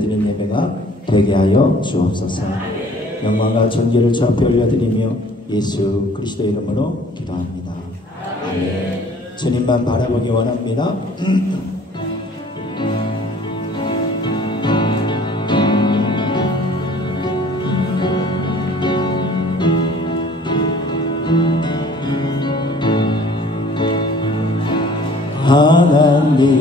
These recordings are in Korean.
드리는 예배가 되게 하여 주옵소서. 영광과 존귀를 주 앞에 올려드리며 예수 그리스도의 이름으로 기도합니다. 아멘. 주님만 바라보기 원합니다.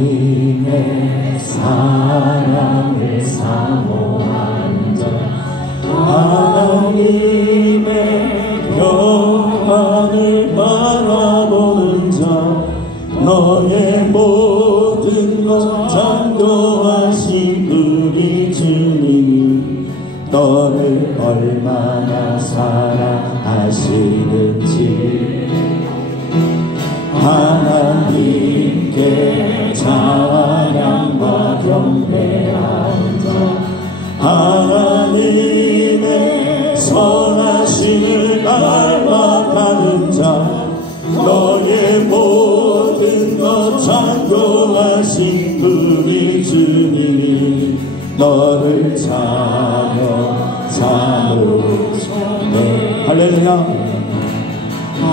하나님의 사랑을 사모한 자, 하나님의 평안을 바라보는 자, 너의 모든 것 창조하신 우리 주님이 너를 얼마나 사랑하시는지 하나님께 찬양과 경배하는 자, 하나님의 선하심을 닮아가는 자, 너의 모든 것 창조하신 우리 주님이 너를 사며 사모네. 할렐루야.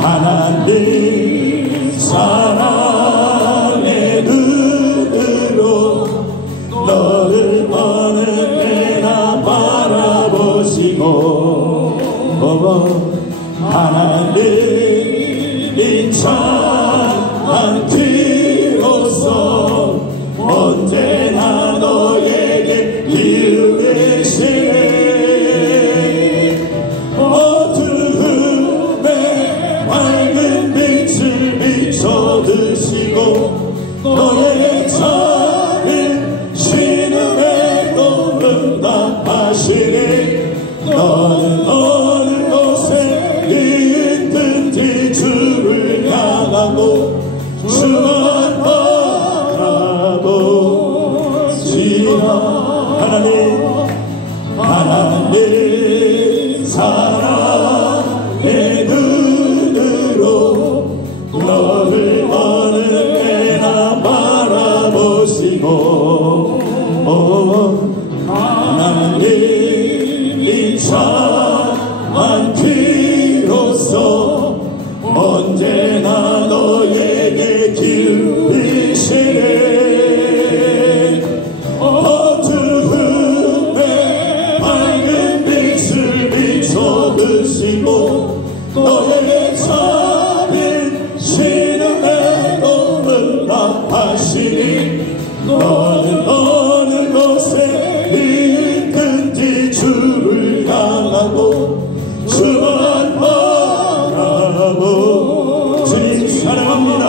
하나님 사랑의 눈으로 너를 어느 때나 바라보시고 하나님이 찬한 뒤로서 언제나 너에게 기울이시네. 드시고 너의 작은 신음에도 응답하시니 너는 어느 곳에 있든지 주를 향하고 주만 바라보시라. 하나님 사랑의 눈으로 너를 어느 때나 바라보시고 하나님이 찬한 뒤로서 언제나 너에게 기울이시네. 어두움에 밝은 빛을 비춰드시고 너의 작은 신음에도 응답하시니 너는 어느 곳에 있든지 주를 향하고 주만 바라보. 주님 사랑합니다.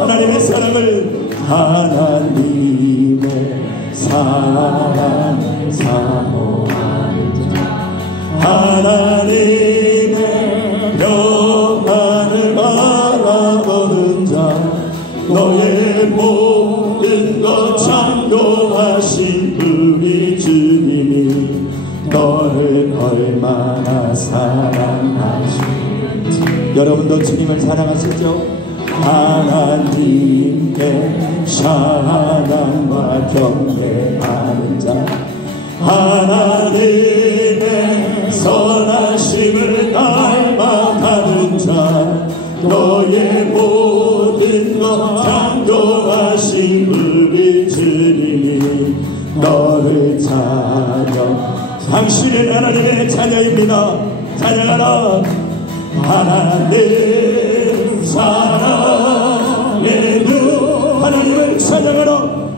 하나님의 사랑을 하나님의 사랑을 사모하는 자, 하나님의 평안을 바라보는 자, 너의 모든 것 창조하신 우리 주님이 너를 얼마나 사랑하시는지. 여러분도 주님을 사랑하시죠? 하나님께 찬양과 경배하는 자, 하나님의 선하심을 닮아가는 자, 너의 모든 것 창조하신 우리 주님이 너를 찬양. 당신은 하나님의 자녀입니다. 찬양하라. 하나님 사랑의 눈, 하나님을 찬양하라.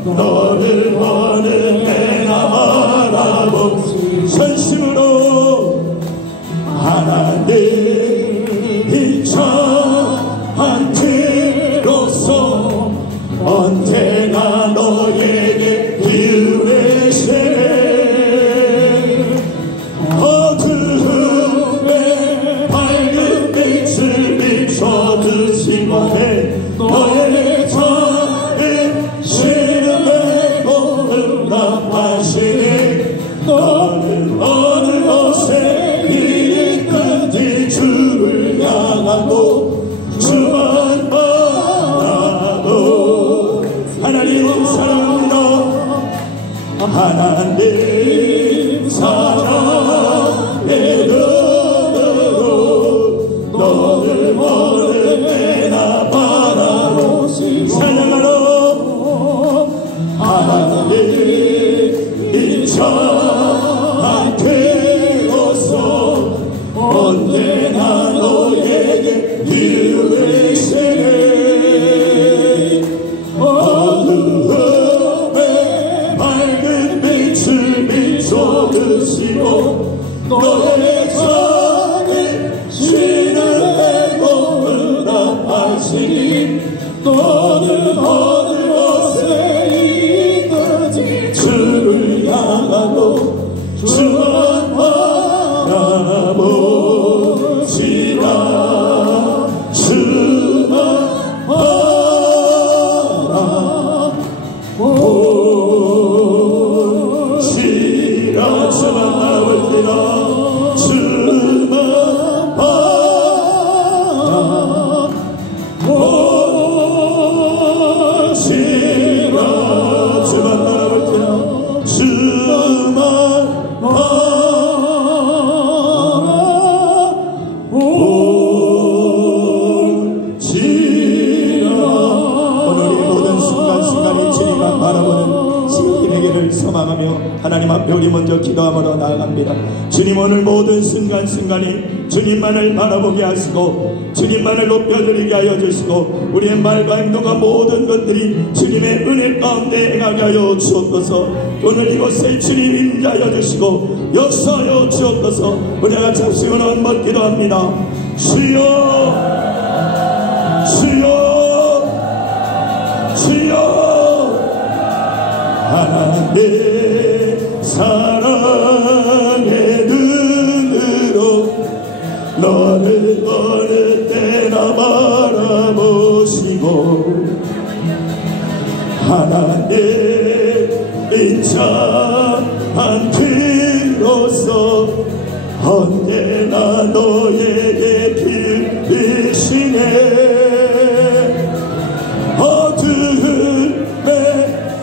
너를 어느 때나 바라보 전심으로 하나님이 찬한 뒤로서 언제나 너에게 기울이시네. 어두움에 밝은 빛을 비춰드시고 너의 작은 신음에도 응답하시니 너는 어느 곳에 있든지 주를 향하고 주만 바라보. 하나님 사랑합니다. 하나님 하나님 사랑의 눈으로 너를 어느 때나 바라보시 찬양하러 하나님 인자한 되어서 언제나 너에게 기울이시네 어두움에 밝은 빛을 비춰주시고 너의 작은 시름에도 응답하시니 너는 어느 곳에 있든지 주를 향하고 주만 바라보시라 주만 바라보시라 주만 바라볼지라 주만 바라보시라 주만 바라볼지라 주만 소망하며 하나님 앞에 우리 먼저 기도함으로 나아갑니다. 주님 오늘 모든 순간순간이 주님만을 바라보게 하시고 주님만을 높여드리게 하여 주시고 우리의 말과 행동과 모든 것들이 주님의 은혜 가운데 행하게 하여 주옵소서. 오늘 이곳에 주님 임재하여 주시고 역사하여 주옵소서. 우리가 잡수면 한번 기도합니다. 주여 주여 주여 하나님 사랑의 눈으로 너를 어느 때나 바라보시고 하나님 인자한 뒤로서 언제나 너에게 길이시네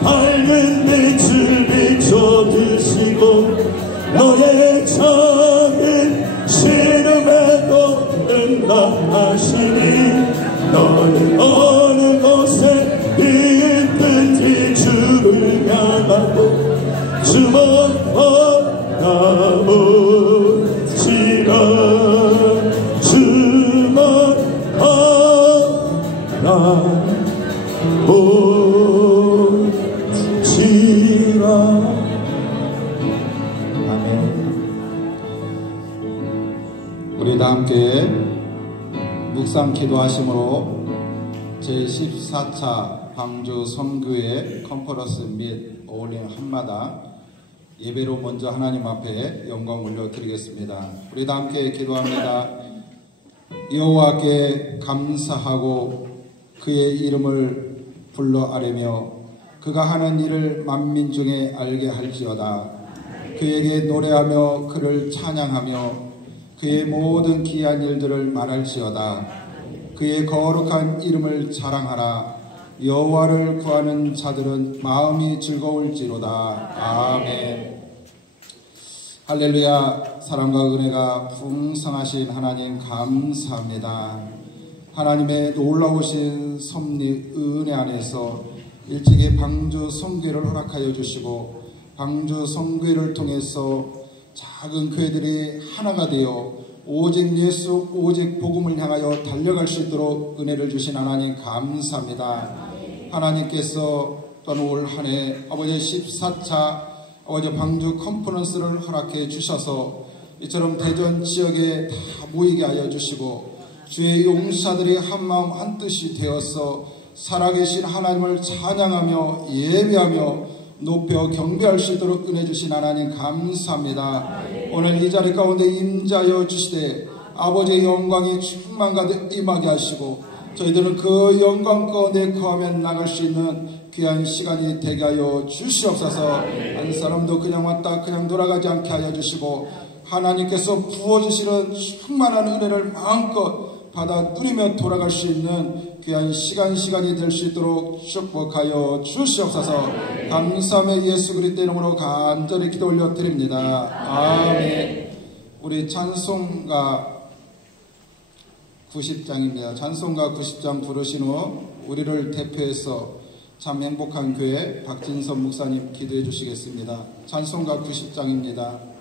밝은 빛을 비춰주시고 너의 작은 시름에도 응답하시니 너는 어느 곳에 있든지 주를 향하고 주만 바라보시라 주만 바라보시라 우리 다 함께 묵상 기도하심으로 제14차 광주 선교회 컨퍼런스 및 어울리는 한마당 예배로 먼저 하나님 앞에 영광 올려드리겠습니다. 우리 다 함께 기도합니다. 여호와께 감사하고 그의 이름을 불러 아뢰며 그가 하는 일을 만민 중에 알게 할지어다. 그에게 노래하며 그를 찬양하며 그의 모든 기이한 일들을 말할지어다. 그의 거룩한 이름을 자랑하라. 여호와를 구하는 자들은 마음이 즐거울지로다. 아멘. 할렐루야. 사랑과 은혜가 풍성하신 하나님 감사합니다. 하나님의 놀라우신 섭리 은혜 안에서 일찍이 방주 선교회를 허락하여 주시고 방주 선교회를 통해서 작은 교회들이 하나가 되어 오직 예수 오직 복음을 향하여 달려갈 수 있도록 은혜를 주신 하나님 감사합니다. 하나님께서 또한 올 한 해 아버지 14차 아버지 방주 컨퍼런스를 허락해 주셔서 이처럼 대전 지역에 다 모이게 하여 주시고 주의 용사들이 한마음 한뜻이 되어서 살아계신 하나님을 찬양하며 예배하며 높여 경배할 수 있도록 은혜 주신 하나님 감사합니다. 오늘 이 자리 가운데 임재하여 주시되 아버지의 영광이 충만 가득 임하게 하시고 저희들은 그 영광 가운데 거하며 나갈 수 있는 귀한 시간이 되게 하여 주시옵소서. 한 사람도 그냥 왔다 그냥 돌아가지 않게 하여 주시고 하나님께서 부어주시는 충만한 은혜를 마음껏 받아 누리며 돌아갈 수 있는 귀한 시간이 될 수 있도록 축복하여 주시옵소서. 감사함의 예수 그리스도 이름으로 간절히 기도 올려드립니다. 아멘. 우리 찬송가 90장입니다. 찬송가 90장 부르신 후 우리를 대표해서 참 행복한 교회 박진선 목사님 기도해 주시겠습니다. 찬송가 90장입니다.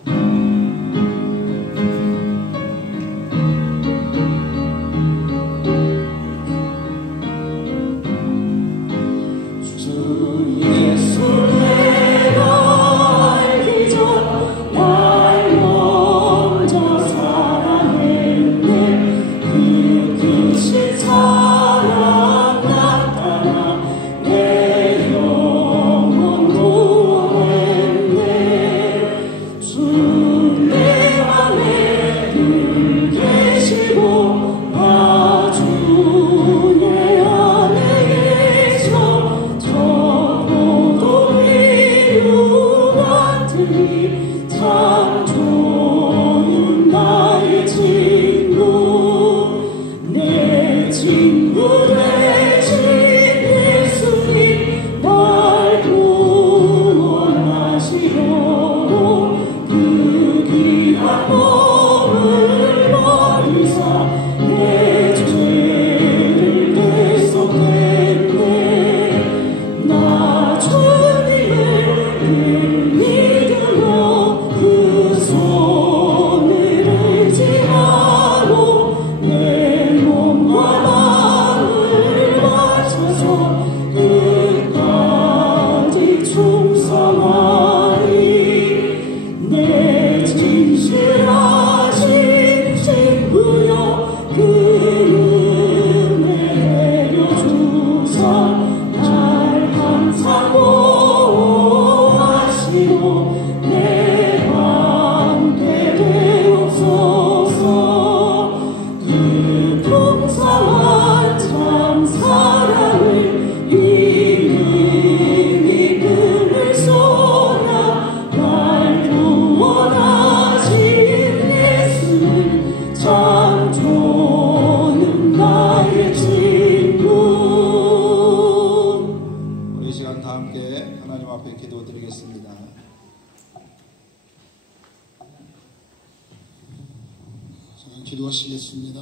기도하시겠습니다.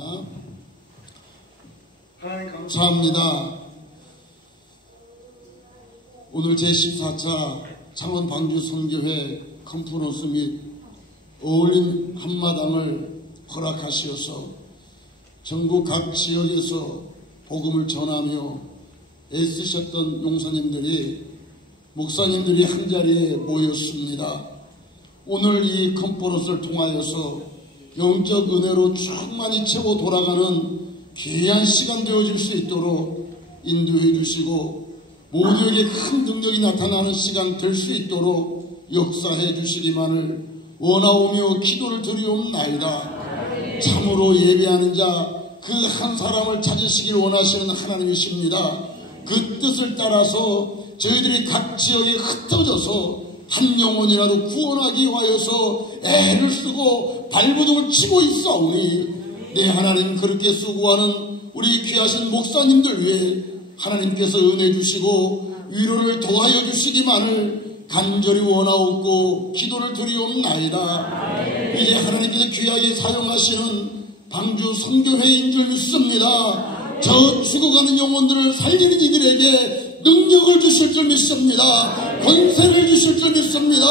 하나님 감사합니다. 오늘 제14차 창원 방주 선교회 컨퍼런스 및 어울림 한마당을 허락하시어서 전국 각 지역에서 복음을 전하며 애쓰셨던 용사님들이 목사님들이 한자리에 모였습니다. 오늘 이 컨퍼런스를 통하여서 영적 은혜로 충만히 채워 돌아가는 귀한 시간 되어질 수 있도록 인도해 주시고 모두에게 큰 능력이 나타나는 시간 될 수 있도록 역사해 주시기만을 원하오며 기도를 드리옵나이다. 참으로 예배하는 자 그 한 사람을 찾으시길 원하시는 하나님이십니다. 그 뜻을 따라서 저희들이 각 지역에 흩어져서 한 영혼이라도 구원하기 위하여서 애를 쓰고 발버둥을 치고 있사오니 내 하나님 그렇게 수고하는 우리 귀하신 목사님들 위해 하나님께서 은혜 주시고 위로를 도하여 주시기만을 간절히 원하옵고 기도를 드리옵나이다. 이제 하나님께서 귀하게 사용하시는 방주 선교회인 줄 믿습니다. 저 죽어가는 영혼들을 살리는 이들에게 능력을 주실 줄 믿습니다. 권세를 주실 줄 믿습니다.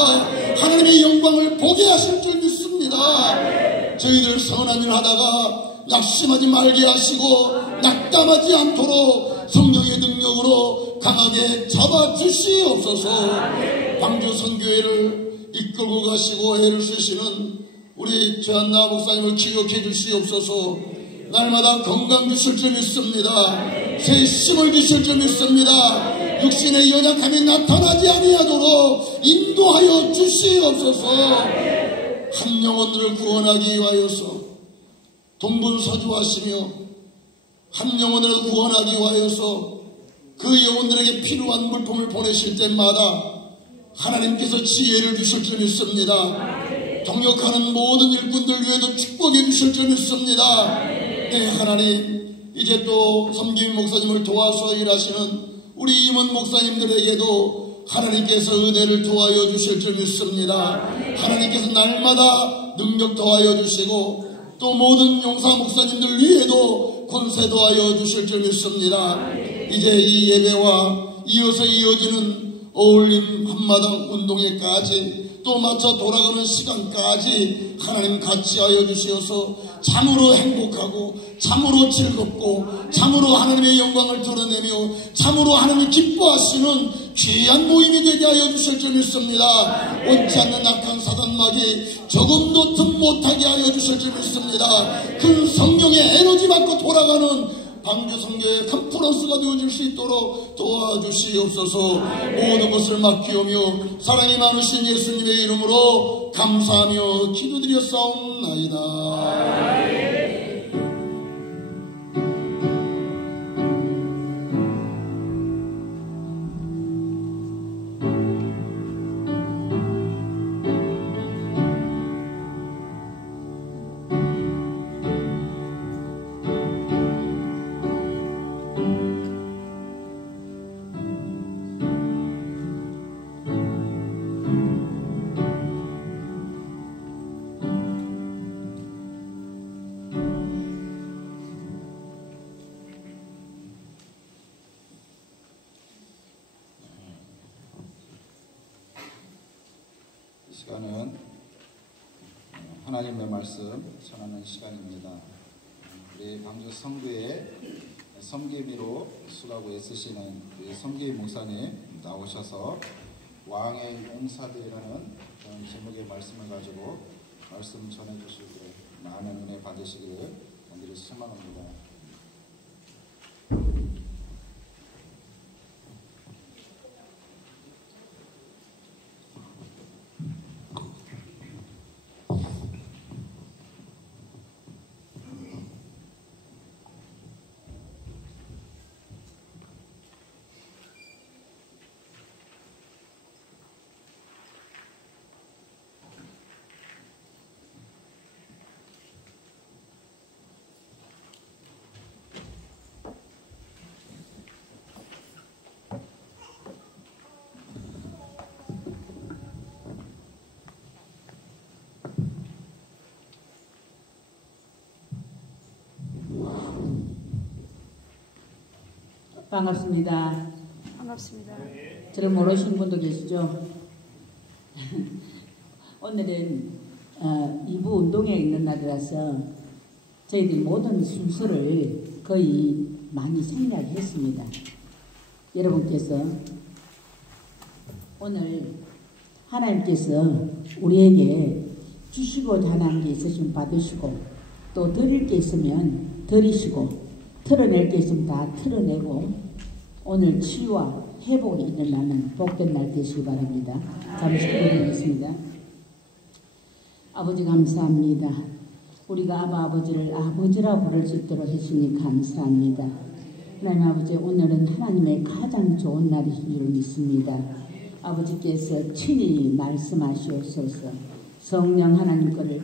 하나님의 영광을 보게 하실 줄 믿습니다. 저희들 선한 일 하다가 낙심하지 말게 하시고 낙담하지 않도록 성령의 능력으로 강하게 잡아주시옵소서. 방주 선교회를 이끌고 가시고 애를 쓰시는 우리 최한나 목사님을 기억해 주시옵소서. 날마다 건강 주실 줄 믿습니다. 새 힘을 주실 줄 믿습니다. 육신의 연약함이 나타나지 아니하도록 인도하여 주시옵소서. 한 영혼들을 구원하기 위하여서 동분서주하시며 한 영혼을 구원하기 위하여서 그 영혼들에게 필요한 물품을 보내실 때마다 하나님께서 지혜를 주실 줄 믿습니다. 동역하는 모든 일꾼들 위에도 축복해 주실 줄 믿습니다. 네, 하나님, 이제 또 섬김 목사님을 도와서 일하시는 우리 임원 목사님들에게도 하나님께서 은혜를 더하여 주실 줄 믿습니다. 하나님께서 날마다 능력 더하여 주시고 또 모든 용사 목사님들 위에도 권세 더하여 주실 줄 믿습니다. 이제 이 예배와 이어서 이어지는 어울림 한마당 운동회까지 또 마쳐 돌아가는 시간까지 하나님 같이 하여 주시어서 참으로 행복하고 참으로 즐겁고 참으로 하나님의 영광을 드러내며 참으로 하나님이 기뻐하시는 귀한 모임이 되게 하여 주실 줄 믿습니다. 원치 않는 악한 사단마귀 조금도 틈 못하게 하여 주실 줄 믿습니다. 큰 성령의 에너지 받고 돌아가는 방주 선교의 컨퍼런스가 되어질 수 있도록 도와주시옵소서. 모든 것을 맡기오며 사랑이 많으신 예수님의 이름으로 감사하며 기도드렸사옵나이다. 시간은 하나님의 말씀 전하는 시간입니다. 우리 방주 성교회 섬기미로 수고하고 애쓰시는 우리 섬기미 목사님 나오셔서 왕의 용사들이라는 그런 제목의 말씀을 가지고 말씀 전해주실 때 많은 은혜 받으시기를 간절히 소망합니다. 반갑습니다. 반갑습니다. 저를 모르시는 분도 계시죠? 오늘은 2부 운동회 있는 날이라서 저희들이 모든 순서를 거의 많이 생략했습니다. 여러분께서 오늘 하나님께서 우리에게 주시고자 하는 게 있으시면 받으시고 또 드릴 게 있으면 드리시고 틀어낼 게 있으면 다 틀어내고 오늘 치유와 회복이 일어나는 복된 날 되시기 바랍니다. 잠시 기도드리겠습니다. 아버지 감사합니다. 우리가 아버지를 아버지라고 부를 수 있도록 해주시니 감사합니다. 하나님 아버지, 오늘은 하나님의 가장 좋은 날이신 줄 믿습니다. 아버지께서 친히 말씀하시옵소서. 성령 하나님 거를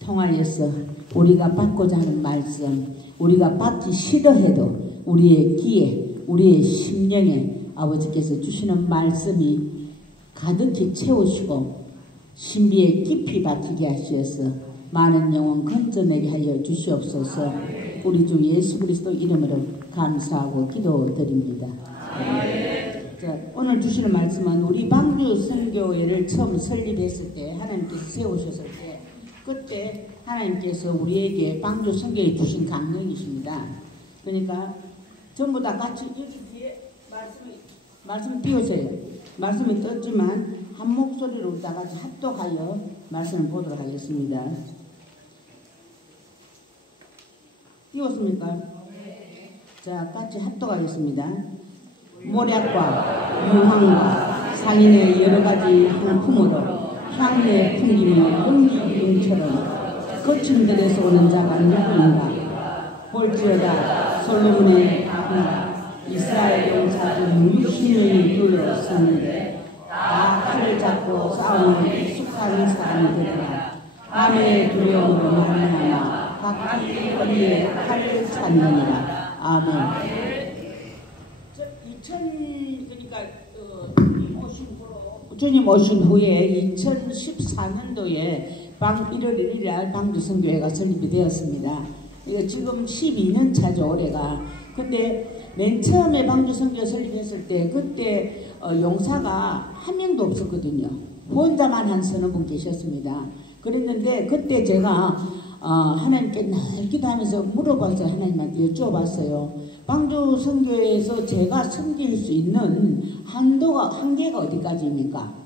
통하여서 우리가 받고자 하는 말씀, 우리가 받기 싫어해도 우리의 귀에, 우리의 심령에 아버지께서 주시는 말씀이 가득히 채우시고 신비에 깊이 박히게 하시어서 많은 영혼 건져내게 하여 주시옵소서. 우리 주 예수 그리스도 이름으로 감사하고 기도드립니다. 자, 오늘 주시는 말씀은 우리 방주 선교회를 처음 설립했을 때 하나님께서 세우셨을 때 그때 하나님께서 우리에게 방주 선교회 주신 강령이십니다. 그러니까 전부 다 같이 여기 뒤에 말씀이 띄워져요. 말씀이 떴지만 한 목소리로 다 같이 합독하여 말씀을 보도록 하겠습니다. 띄웠습니까? 자, 같이 합독하겠습니다. 모략과 유황과 상인의 여러 가지 향품으로 향내 풍김이 웅기웅처럼 거친 데에서 오는 자가 누구인가? 볼지어다 솔로몬의 나라 이스라엘 용사들 60명이 둘러섰는데 다 칼을 잡고 싸우는 익숙한 사람이 되더라. 밤의 두려움으로 말미암아 각기 어디에 칼을 찾느니라. 아멘. 주님 오신 후에 2014년도에 1월 1일 방주선교회가 설립이 되었습니다. 지금 12년 차죠, 올해가. 근데 맨 처음에 방주선교회 설립했을 때 그때 용사가 한 명도 없었거든요. 혼자만 한 서너 분 계셨습니다. 그랬는데 그때 제가 하나님께 늘 기도하면서 물어봐서 하나님한테 여쭤봤어요. 방주선교회에서 제가 섬길 수 있는 한계가 어디까지입니까?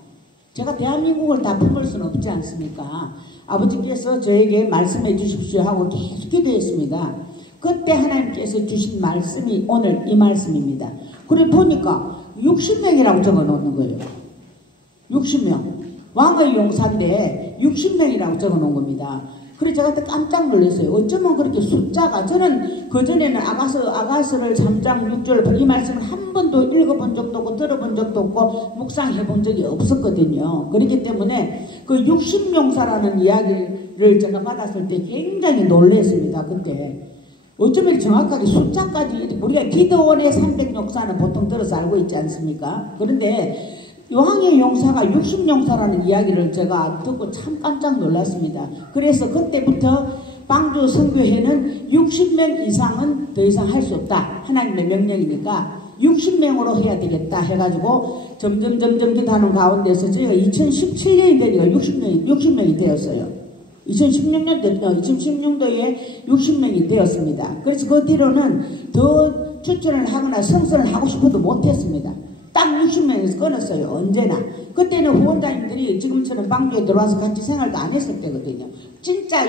제가 대한민국을 다 품을 수는 없지 않습니까? 아버지께서 저에게 말씀해 주십시오 하고 계속 기도했습니다. 그때 하나님께서 주신 말씀이 오늘 이 말씀입니다. 그래 보니까 60명이라고 적어 놓는 거예요. 60명. 왕의 용사인데 60명이라고 적어 놓은 겁니다. 그래 제가 그때 깜짝 놀랐어요. 어쩌면 그렇게 숫자가, 저는 그전에는 아가서를 3장 6절 이 말씀을 한 번도 읽어본 적도 없고 들어본 적도 없고 묵상해 본 적이 없었거든요. 그렇기 때문에 그 60용사라는 이야기를 제가 받았을 때 굉장히 놀랐습니다. 그때 어쩌면 정확하게 숫자까지, 우리가 기드온의 300용사는 보통 들어서 알고 있지 않습니까? 그런데 왕의 용사가 60용사라는 이야기를 제가 듣고 참 깜짝 놀랐습니다. 그래서 그때부터 방주 선교회는 60명 이상은 더 이상 할 수 없다. 하나님의 명령이니까 60명으로 해야 되겠다 해가지고 점점 하는 가운데서 저희가 2017년이 되니까 60명이 되었어요. 2016년도에 60명이 되었습니다. 그래서 그 뒤로는 더 추천을 하거나 성선을 하고 싶어도 못했습니다. 딱 60명에서 끊었어요. 언제나. 그때는 후원자님들이 지금처럼 방주에 들어와서 같이 생활도 안 했을 때거든요. 진짜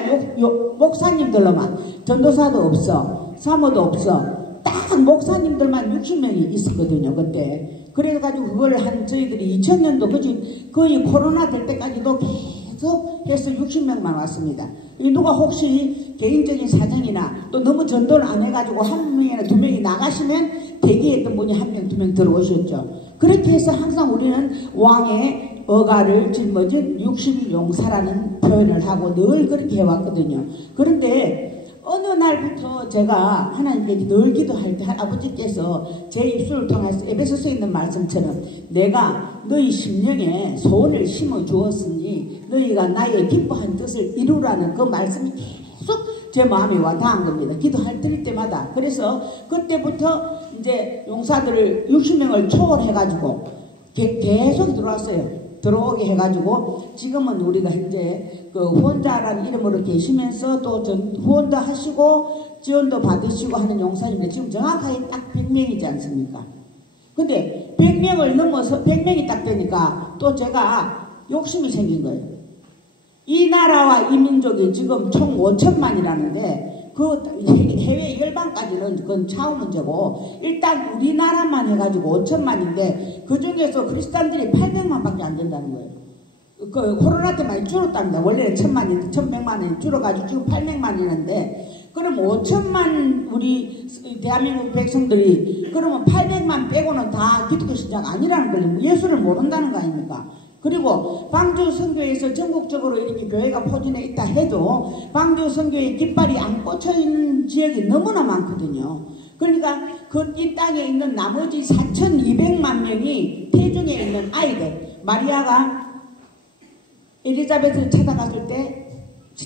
목사님들로만, 전도사도 없어, 사모도 없어, 딱 목사님들만 60명이 있었거든요. 그때. 그래가지고 그걸 한 저희들이 2000년도 거의 코로나 될 때까지도 계속 해서 60명만 왔습니다. 누가 혹시 개인적인 사정이나 또 너무 전도를 안 해가지고 한 명이나 두 명이 나가시면 대기했던 분이 한 명, 두 명 들어오셨죠. 그렇게 해서 항상 우리는 왕의 어가를 짊어진 60용사라는 표현을 하고 늘 그렇게 해왔거든요. 그런데 어느 날부터 제가 하나님께 늘 기도할 때 아버지께서 제 입술을 통해서 에베소서에 있는 말씀처럼 내가 너희 심령에 소원을 심어 주었으니 너희가 나의 기뻐한 뜻을 이루라는 그 말씀이 계속 제 마음에 와 닿은 겁니다. 기도할 때마다. 그래서 그때부터 이제 용사들을 60명을 초월해가지고 계속 들어왔어요. 들어오게 해가지고 지금은 우리가 이제 그 후원자라는 이름으로 계시면서 또 후원도 하시고 지원도 받으시고 하는 용사님들 지금 정확하게 딱 100명이지 않습니까? 근데 100명을 넘어서 100명이 딱 되니까 또 제가 욕심이 생긴 거예요. 이 나라와 이 민족이 지금 총 5천만이라는데 그 해외 열방까지는 그건 차후 문제고 일단 우리나라만 해가지고 5천만인데 그 중에서 크리스찬들이 800만밖에 안 된다는 거예요. 그 코로나 때 많이 줄었답니다. 원래는 1000만이 1100만이 줄어가지고 지금 800만이는데 그럼 5천만 우리 대한민국 백성들이 그러면 800만 빼고는 다 기독교 신자가 아니라는 거예요. 예수를 모른다는 거 아닙니까? 그리고 방주 선교에서 전국적으로 이렇게 교회가 포진해 있다 해도 방주 선교에 깃발이 안 꽂혀 있는 지역이 너무나 많거든요. 그러니까 이 땅에 있는 나머지 4200만 명이 태중에 있는 아이들, 마리아가 엘리자베트를 찾아갔을 때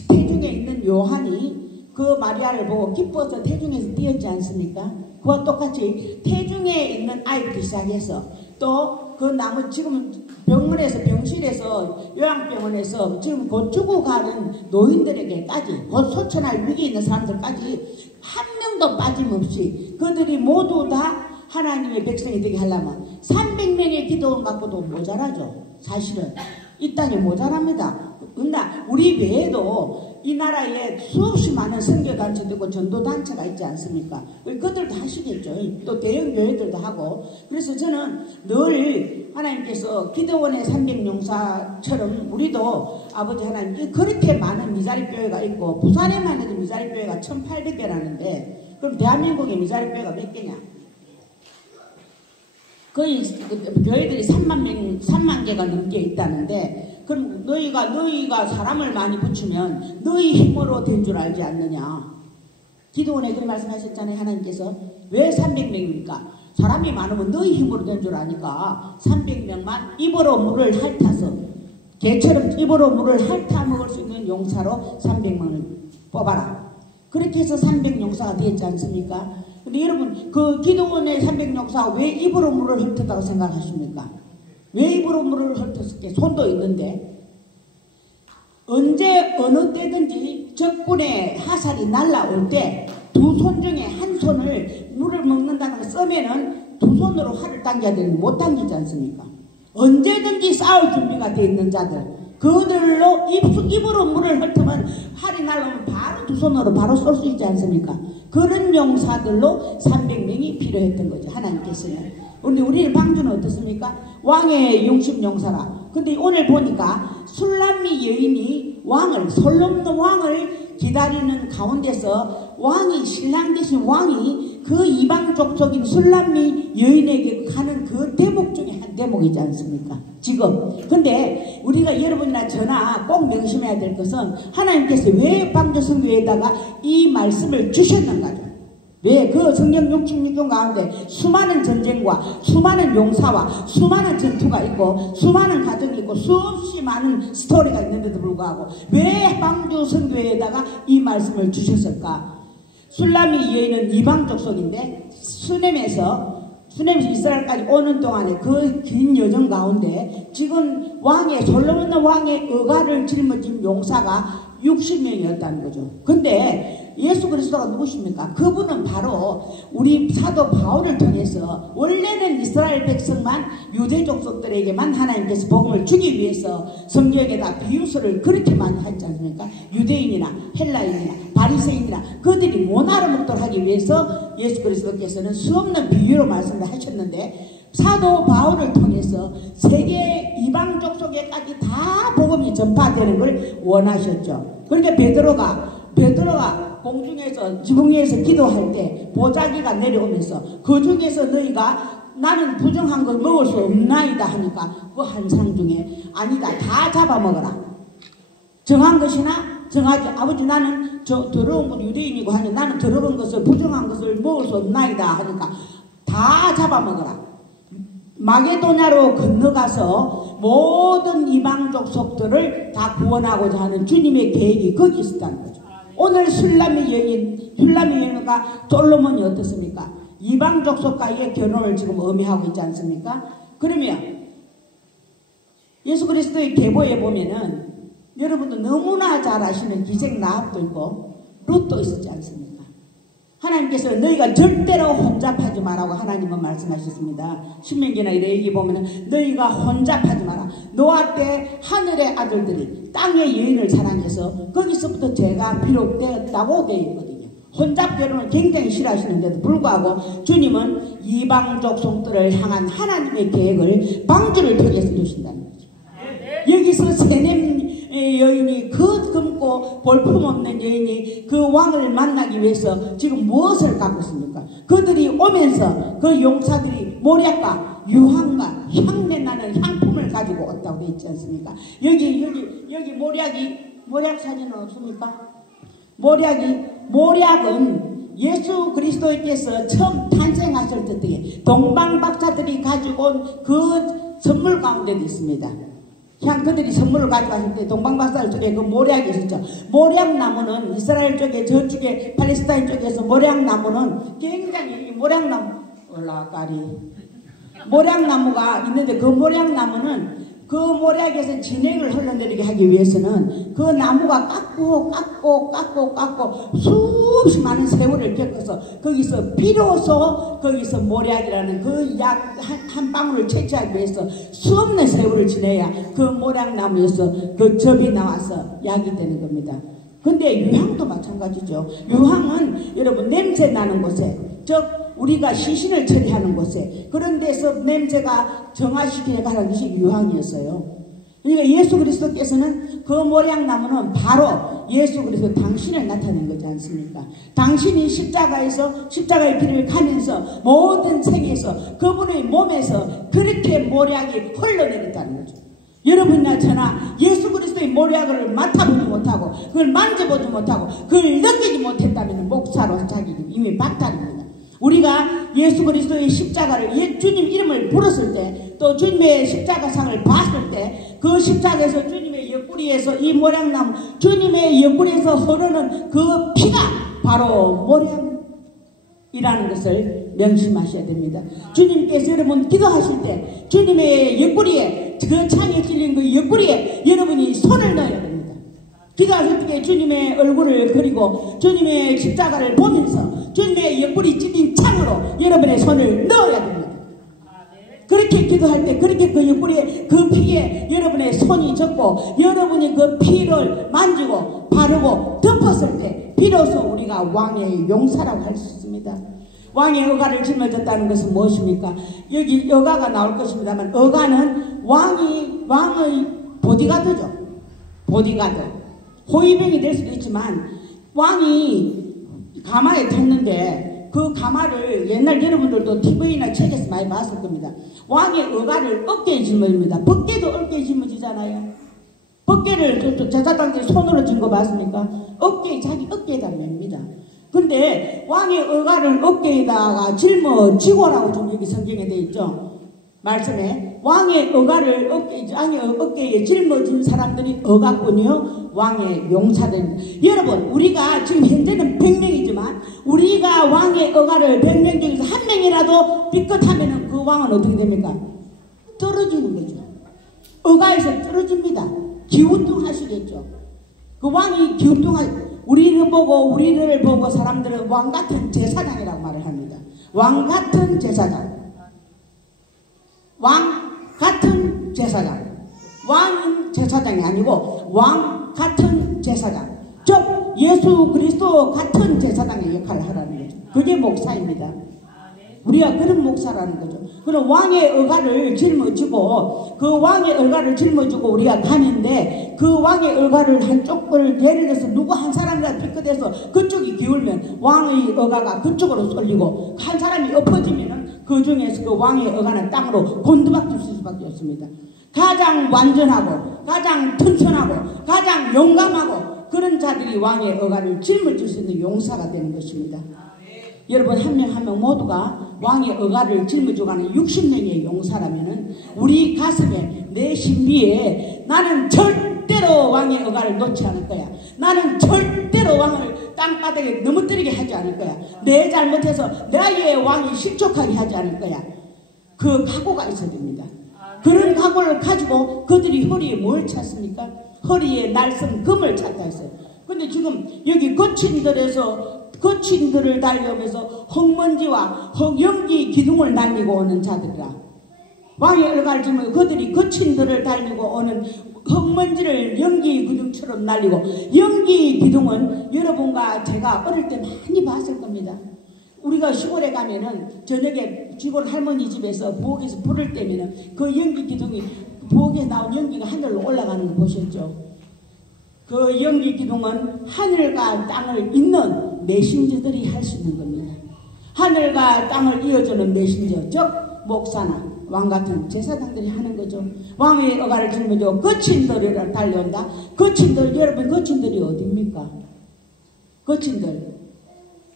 태중에 있는 요한이 그 마리아를 보고 기뻐서 태중에서 뛰었지 않습니까? 그와 똑같이 태중에 있는 아이부터 시작해서 또 그 나머지 지금 병실에서 요양병원에서 지금 곧 죽어가는 노인들에게까지 곧 소천할 위기에 있는 사람들까지 한 명도 빠짐없이 그들이 모두 다 하나님의 백성이 되게 하려면 300명의 기도원 갖고도 모자라죠. 사실은 이 땅에 모자랍니다. 그러나 우리 외에도 이 나라에 수없이 많은 선교단체도 있고 전도단체가 있지 않습니까? 그들도 하시겠죠. 또 대형 교회들도 하고. 그래서 저는 늘 하나님께서 기드온의 300용사처럼 우리도 아버지 하나님 그렇게 많은 미자립교회가 있고 부산에만 해도 미자립교회가 1800개라는데 그럼 대한민국에 미자립교회가 몇 개냐? 거의 교회들이 3만 개가 넘게 있다는데 그럼 너희가 사람을 많이 붙이면 너희 힘으로 된 줄 알지 않느냐. 기도원에 그렇게 말씀하셨잖아요. 하나님께서. 왜 300명입니까? 사람이 많으면 너희 힘으로 된 줄 아니까 300명만 입으로 물을 핥아서 개처럼 입으로 물을 핥아 먹을 수 있는 용사로 300명을 뽑아라. 그렇게 해서 300용사가 되었지 않습니까? 근데 여러분 그 기도원의 300용사가 왜 입으로 물을 핥았다고 생각하십니까? 왜 입으로 물을 핥았을게? 손도 있는데. 언제 어느 때든지 적군의 화살이 날라올 때 두 손 중에 한 손을 물을 먹는다는 걸 써면은 두 손으로 활을 당겨야 되는데 못 당기지 않습니까? 언제든지 싸울 준비가 되어 있는 자들, 그들로 입으로 물을 훑으면 활이 날라오면 바로 두 손으로 바로 쏠 수 있지 않습니까? 그런 용사들로 300명이 필요했던 거죠. 하나님께서는. 근데 우리는 방주는 어떻습니까? 왕의 60용사라. 근데 오늘 보니까 술람미 여인이 솔로몬 왕을 기다리는 가운데서 신랑 대신 왕이 그 이방 족속인 술람미 여인에게 가는 그 대목 중에 한 대목이지 않습니까? 지금. 근데 우리가 여러분이나 저나 꼭 명심해야 될 것은 하나님께서 왜 방주 성교에다가 이 말씀을 주셨는가죠? 왜 그 성경 66권 가운데 수많은 전쟁과 수많은 용사와 수많은 전투가 있고 수많은 가정이 있고 수없이 많은 스토리가 있는데도 불구하고 왜 방주 성교에다가 이 말씀을 주셨을까? 술람미 여인은 이방 족속인데 수넴에서 이스라엘까지 오는 동안에 그 긴 여정 가운데 지금 솔로몬 왕의 의가를 짊어진 용사가 60명이었다는 거죠. 근데 예수 그리스도가 누구십니까? 그분은 바로 우리 사도 바울을 통해서 원래는 이스라엘 백성만 유대 족속들에게만 하나님께서 복음을 주기 위해서 성경에다 비유서를 그렇게 많이 하지 않습니까? 유대인이나 헬라인이나 바리새인이나 그들이 못 알아먹도록 하기 위해서 예수 그리스도께서는 수없는 비유로 말씀을 하셨는데 사도 바울을 통해서 세계 이방 족속에까지 다 복음이 전파되는 걸 원하셨죠. 그러니까 베드로가 공중에서 지붕 위에서 기도할 때 보자기가 내려오면서 그 중에서 너희가 나는 부정한 걸 먹을 수 없나이다 하니까 그 한 상 중에 아니다 다 잡아먹어라. 정한 것이나 정하지 아버지 나는 더러운 건 유대인이고 하니 나는 더러운 것을 부정한 것을 먹을 수 없나이다 하니까 다 잡아먹어라. 마게도냐로 건너가서 모든 이방 족속들을 다 구원하고자 하는 주님의 계획이 거기 있었다는 거죠. 오늘 술람미 여인과 솔로몬이 어떻습니까? 이방 족속과의 결혼을 지금 의미하고 있지 않습니까? 그러면 예수 그리스도의 계보에 보면은 여러분도 너무나 잘 아시는 기생 라합도 있고 룻도 있었지 않습니까? 하나님께서 너희가 절대로 혼잡하지 마라고 하나님은 말씀하셨습니다. 신명기나 이런 얘기 보면은 너희가 혼잡하지 마라. 노아 때 하늘의 아들들이 땅의 여인을 사랑해서 거기서부터 죄가 비롯되었다고 되어 있거든요. 혼잡 결혼을 굉장히 싫어하시는데도 불구하고 주님은 이방 족속들을 향한 하나님의 계획을 방주를 통해서 주신다는 거죠. 여기서 세넴 여인이 그 검고 볼품없는 여인이 그 왕을 만나기 위해서 지금 무엇을 갖고 있습니까? 그들이 오면서 그 용사들이 모략과 유황과 향내나는 향품을 가지고 왔다고 되어 있지 않습니까? 여기 모략 사진은 없습니까? 모략은 예수 그리스도께서 처음 탄생하실 때에 동방박사들이 가지고 온 그 선물 가운데도 있습니다. 그들이 선물을 가져갔을 때 동방박사들 쪽에 그 모략이 있었죠. 모략나무는 이스라엘 쪽에 저쪽에 팔레스타인 쪽에서 모략나무는 굉장히 모략나무가 있는데 그 모략나무는 그 모략에서 진액을 흘러내리게 하기 위해서는 그 나무가 깎고 수없이 많은 세월을 겪어서 거기서 비로소 거기서 모략이라는 그 약 한 방울을 채취하기 위해서 수없는 세월을 지내야 그 모략나무에서 그 접이 나와서 약이 되는 겁니다. 근데 유황도 마찬가지죠. 유황은 여러분 냄새 나는 곳에, 즉 우리가 시신을 처리하는 곳에 그런 데서 냄새가 정화시키게 하는 것이 유황이었어요. 그러니까 예수 그리스도께서는 그 모략나무는 바로 예수 그리스도 당신을 나타낸 거지 않습니까? 당신이 십자가의 길을 가면서 모든 세계에서 그분의 몸에서 그렇게 모략이 흘러내렸다는 거죠. 여러분이나 저나 예수 그리스도의 모략을 맡아보지 못하고 그걸 만져보지 못하고 그걸 느끼지 못했다면 목사로 자기 이미 박탈입니다. 우리가 예수 그리스도의 십자가를 주님 이름을 부르실 때 또 주님의 십자가상을 봤을 때 그 십자가에서 주님의 옆구리에서 이 모략나무 주님의 옆구리에서 흐르는 그 피가 바로 모략이라는 것을 명심하셔야 됩니다. 주님께서 여러분 기도하실 때 주님의 옆구리에 그 창에 찔린 그 옆구리에 여러분이 손을 넣어야 됩니다. 기도하실 때 주님의 얼굴을 그리고 주님의 십자가를 보면서 주님의 옆구리 찔린 창으로 여러분의 손을 넣어야 됩니다. 그렇게 기도할 때 그렇게 그 옆구리에 그 피에 여러분의 손이 젖고 여러분이 그 피를 만지고 바르고 덮었을 때 비로소 우리가 왕의 용사라고 할 수 있습니다. 왕의 의가를 짊어졌다는 것은 무엇입니까? 여기 의가가 나올 것입니다만 의가는 왕의 보디가드죠. 보디가드. 호위병이 될 수도 있지만 왕이 가마에 탔는데 그 가마를 옛날 여러분들도 TV나 책에서 많이 봤을 겁니다. 왕의 의가를 어깨에 짊어집니다. 벗개도 어깨에 짊어지잖아요. 벗개를 제사장들이 손으로 쥔 거 봤습니까? 자기 어깨에다 맵니다. 근데 왕의 의가를 어깨에다가 짊어지고라고 좀 여기 성경에 되어 있죠. 말씀에 왕의 의가를 어깨에 짊어진 사람들이 의가꾼이요 왕의 용사들입니다. 여러분 우리가 지금 현재는 100명이지만 우리가 왕의 의가를 100명 중에서 한 명이라도 삐끗하면 그 왕은 어떻게 됩니까? 떨어지는 거죠. 의가에서 떨어집니다. 기우뚱하시겠죠. 그 왕이 우리를 보고 사람들은 왕같은 제사장이라고 말을 합니다. 왕같은 제사장. 왕같은 제사장. 왕인 제사장이 아니고 왕같은 제사장. 즉 예수 그리스도 같은 제사장의 역할을 하라는 거죠. 그게 목사입니다. 우리가 그런 목사라는 거죠. 그럼 왕의 의가를 짊어지고 그 왕의 의가를 짊어지고 우리가 가는데 그 왕의 의가를 한쪽을 예를 들어서 누구 한 사람이라도 삐끗해서 그쪽이 기울면 왕의 의가가 그쪽으로 쏠리고 한 사람이 엎어지면 그 중에서 그 왕의 의가는 땅으로 곤두박질 쓸 수밖에 없습니다. 가장 완전하고 가장 튼튼하고 가장 용감하고 그런 자들이 왕의 의가를 짊어질 수 있는 용사가 되는 것입니다. 여러분 한 명 한 명 모두가 왕의 의가를 짊어져가는 60명의 용사라면은 우리 가슴에 내 신비에 나는 절대로 왕의 의가를 놓지 않을 거야. 나는 절대로 왕을 땅바닥에 넘어뜨리게 하지 않을 거야. 내 잘못해서 나의 왕이 실족하게 하지 않을 거야. 그 각오가 있어야 됩니다. 그런 각오를 가지고 그들이 허리에 뭘 찾습니까? 허리에 날선 금을 찾다 했어요. 근데 지금 여기 거친들을 달려오면서 흙먼지와 연기 기둥을 날리고 오는 자들이라. 왕의 의가를 지면 그들이 거친들을 달리고 오는 흙먼지를 연기 기둥처럼 날리고 연기 기둥은 여러분과 제가 어릴 때 많이 봤을 겁니다. 우리가 시골에 가면은 저녁에 시골 할머니 집에서 부엌에서 불을 떼면은 그 연기 기둥이 부엌에 나온 연기가 하늘로 올라가는 거 보셨죠? 그 연기 기둥은 하늘과 땅을 잇는 메신저들이 할 수 있는 겁니다. 하늘과 땅을 이어주는 메신저, 즉 목사나 왕같은 제사장들이 하는 거죠. 왕의 의가를 짊어지고 거친들을 달려온다. 여러분 거친들이 어디입니까? 거친들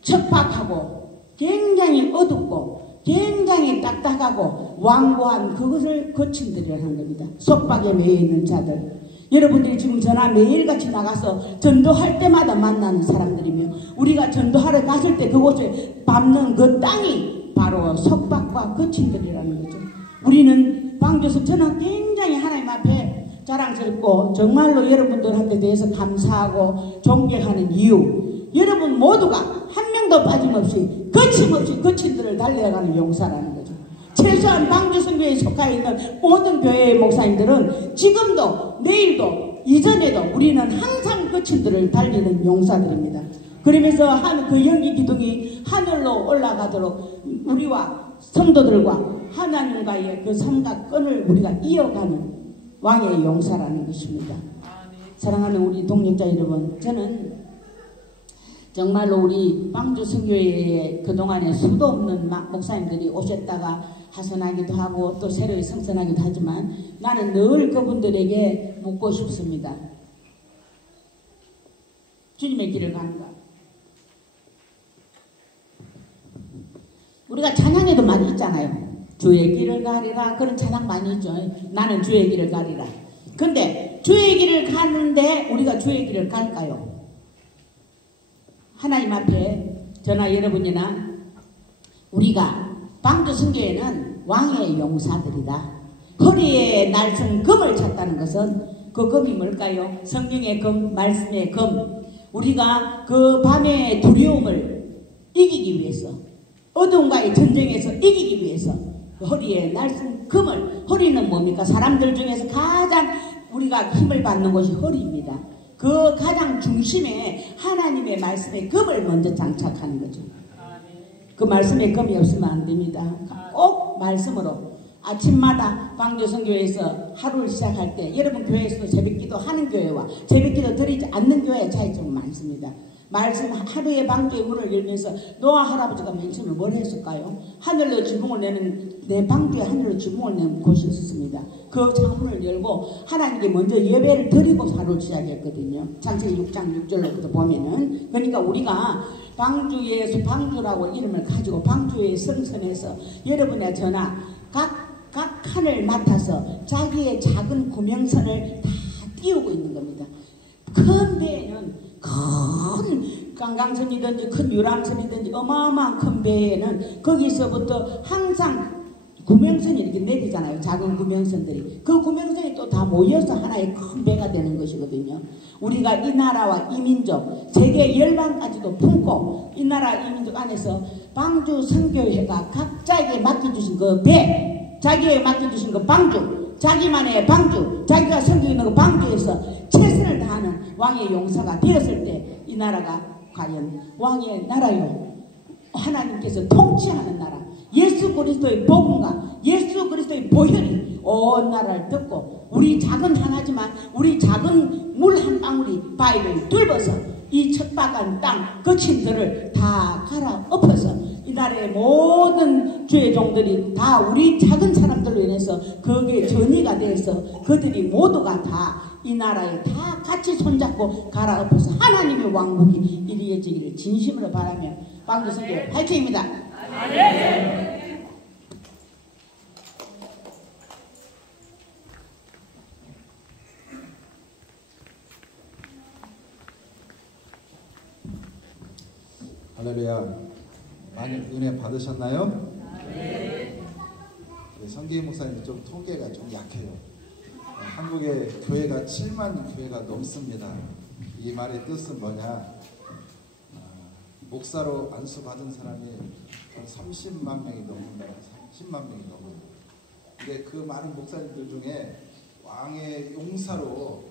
척박하고 굉장히 어둡고 굉장히 딱딱하고 완고한 그것을 거친들이라 하는 겁니다. 속박에 매여 있는 자들. 여러분들이 지금 저나 매일같이 나가서 전도할 때마다 만나는 사람들이며 우리가 전도하러 갔을 때 그곳에 밟는 그 땅이 바로 속박과 거친들이라는 거죠. 우리는 방주에서 저는 굉장히 하나님 앞에 자랑스럽고 정말로 여러분들한테 대해서 감사하고 존경하는 이유, 여러분 모두가 한 명도 빠짐없이 거침없이 거친들을 달려가는 용사라는 거죠. 최소한 방주선교에 속해 있는 모든 교회의 목사님들은 지금도 내일도 이전에도 우리는 항상 거친들을 달리는 용사들입니다. 그러면서 그 연기 기둥이 하늘로 올라가도록 우리와 성도들과 하나님과의 그 삼각끈을 우리가 이어가는 왕의 용사라는 것입니다. 사랑하는 우리 동역자 여러분, 저는 정말로 우리 방주 선교회에 그동안에 수도 없는 목사님들이 오셨다가 하선하기도 하고 또 새로 성선하기도 하지만 나는 늘 그분들에게 묻고 싶습니다. 주님의 길을 가는가? 우리가 찬양에도 많이 있잖아요. 주의 길을 가리라. 그런 찬양 많이 있죠. 나는 주의 길을 가리라. 근데 주의 길을 가는데 우리가 주의 길을 갈까요? 하나님 앞에 저나 여러분이나 우리가 방주 선교회는 왕의 용사들이다. 허리에 날선 금을 찾다는 것은 그 금이 뭘까요? 성경의 금, 말씀의 금. 우리가 그 밤의 두려움을 이기기 위해서, 어둠과의 전쟁에서 이기기 위해서 그 허리에 날선 금을, 허리는 뭡니까? 사람들 중에서 가장 우리가 힘을 받는 곳이 허리입니다. 그 가장 중심에 하나님의 말씀의 금을 먼저 장착하는 거죠. 그 말씀의 금이 없으면 안 됩니다. 꼭 말씀으로 아침마다 방주선교회에서 하루를 시작할 때 여러분 교회에서도 새벽기도 하는 교회와 새벽기도 드리지 않는 교회의 차이점이 많습니다. 말씀 하루에 방주의 문을 열면서 노아 할아버지가 맨 처음에 뭘 했을까요? 하늘로 지붕을 내는, 내 방주에 하늘로 지붕을 내는 곳이 있었습니다. 그 창문을 열고 하나님께 먼저 예배를 드리고 하루를 시작했거든요. 창세기 6장 6절로 보면은. 그러니까 우리가 방주에서, 방주라고 이름을 가지고 방주의 성선에서 여러분의 저나 각 칸을 맡아서 자기의 작은 구명선을 다 띄우고 있는 겁니다. 큰 배에는, 큰 관광선이든지 큰 유람선이든지 어마어마한 큰 배에는 거기서부터 항상 구명선이 이렇게 내리잖아요. 작은 구명선들이. 그 구명선이 또 다 모여서 하나의 큰 배가 되는 것이거든요. 우리가 이 나라와 이 민족, 세계 열방까지도 품고 이 나라 이 민족 안에서 방주 선교회가 각자에게 맡겨주신 그 배, 자기에게 맡겨주신 그 방주, 자기만의 방주, 자기가 섬기는 그 방주에서 최선을 다하는 왕의 용사가 되었을 때 이 나라가 과연 왕의 나라요, 하나님께서 통치하는 나라, 예수 그리스도의 복음과 예수 그리스도의 보혈이 온 나라를 덮고 우리 작은 하나지만 우리 작은 물 한 방울이 바위를 뚫어서 이 척박한 땅 거친들을 다 갈아엎어서 이 나라의 모든 주의 종들이 다 우리 작은 사람들로 인해서 거기에 전이가 돼서 그들이 모두가 다 이 나라에 다 같이 손잡고 갈아엎어서 하나님의 왕국이 이루어지기를 진심으로 바라며 방주선교회 화이팅입니다. 할렐루야. 많이 은혜 받으셨나요? 네. 성기인 목사님 좀 통계가 좀 약해요. 한국의 교회가 7만 교회가 넘습니다. 이 말의 뜻은 뭐냐? 목사로 안수받은 사람이 30만 명이 넘는다. 10만 명이 넘는다. 근데 그 많은 목사님들 중에 왕의 용사로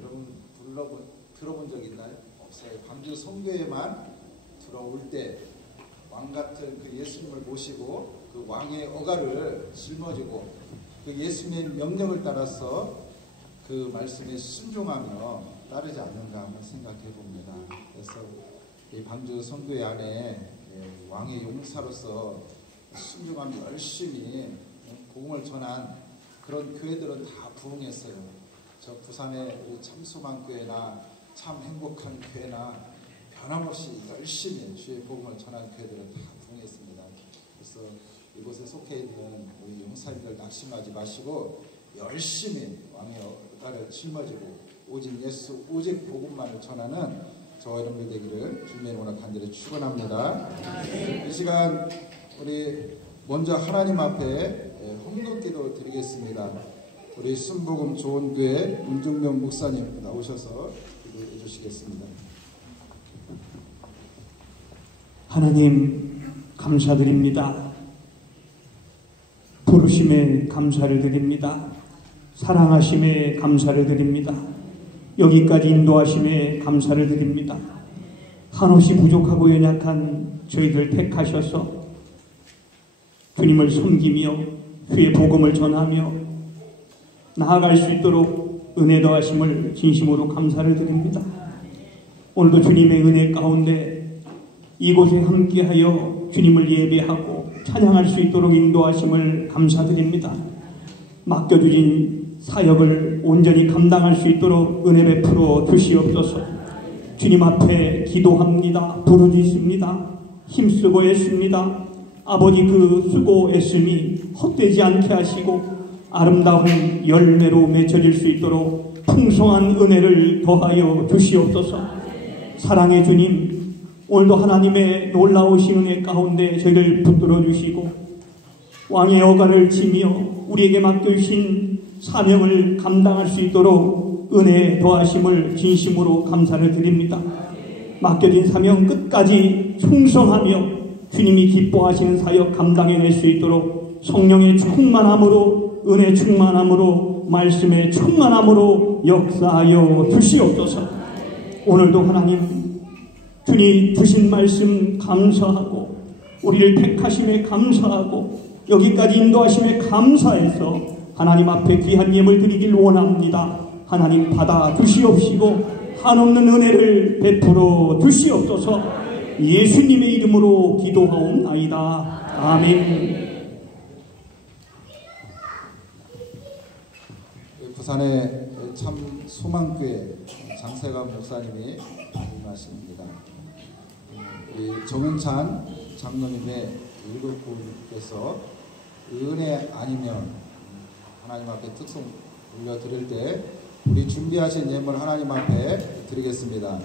여러분 들어본 적 있나요? 없어요. 광주 선교회만 들어올 때 왕같은 그 예수님을 모시고 그 왕의 어가를 짊어지고 그 예수님의 명령을 따라서 그 말씀에 순종하며 따르지 않는가 한번 생각해 봅니다. 그래서 이 방주 선교회 안에 왕의 용사로서 순종하며 열심히 복음을 전한 그런 교회들은 다 부흥했어요. 저 부산의 참소만 교회나 참 행복한 교회나 변함없이 열심히 주의 복음을 전하는 교회들은 다 부흥했습니다. 그래서 이곳에 속해 있는 우리 용사님들 낙심하지 마시고 열심히 왕의 어가를 짊어지고 오직 예수, 오직 복음만을 전하는 저와 여러분들 되기를 주님의 이름으로 간절히 축원합니다. 이 시간 우리 먼저 하나님 앞에 헌금기도 드리겠습니다. 우리 순복음 좋은 교회 문중명 목사님 나오셔서 기도해 주시겠습니다. 하나님 감사드립니다. 부르심에 감사를 드립니다. 사랑하심에 감사를 드립니다. 여기까지 인도하심에 감사를 드립니다. 한없이 부족하고 연약한 저희들 택하셔서 주님을 섬기며 주의 복음을 전하며 나아갈 수 있도록 은혜 더하심을 진심으로 감사를 드립니다. 오늘도 주님의 은혜 가운데 이곳에 함께하여 주님을 예배하고 찬양할 수 있도록 인도하심을 감사드립니다. 맡겨주신 사역을 온전히 감당할 수 있도록 은혜 베풀어 주시옵소서. 주님 앞에 기도합니다. 부르짖습니다. 힘쓰고 애씁니다. 아버지, 그 수고 애씀이 헛되지 않게 하시고 아름다운 열매로 맺혀질 수 있도록 풍성한 은혜를 더하여 주시옵소서. 사랑의 주님, 오늘도 하나님의 놀라우신 은혜 가운데 저희를 붙들어 주시고 왕의 여관을 지며 우리에게 맡겨주신 사명을 감당할 수 있도록 은혜 더하심을 진심으로 감사를 드립니다. 맡겨진 사명 끝까지 충성하며 주님이 기뻐하시는 사역 감당해낼 수 있도록 성령의 충만함으로, 은혜 충만함으로, 말씀의 충만함으로 역사하여 주시옵소서. 오늘도 하나님, 주님 주신 말씀 감사하고 우리를 택하심에 감사하고 여기까지 인도하심에 감사해서 하나님 앞에 귀한 예물 드리길 원합니다. 하나님 받아 주시옵시고 한없는 은혜를 베풀어 주시옵소서. 예수님의 이름으로 기도하옵나이다. 아멘. 부산의 참 소망교회 장세관 목사님이 임하십니다. 정은찬 장로님의 일곱국께서 은혜 아니면 하나님 앞에 특송 올려드릴 때 우리 준비하신 예물 하나님 앞에 드리겠습니다.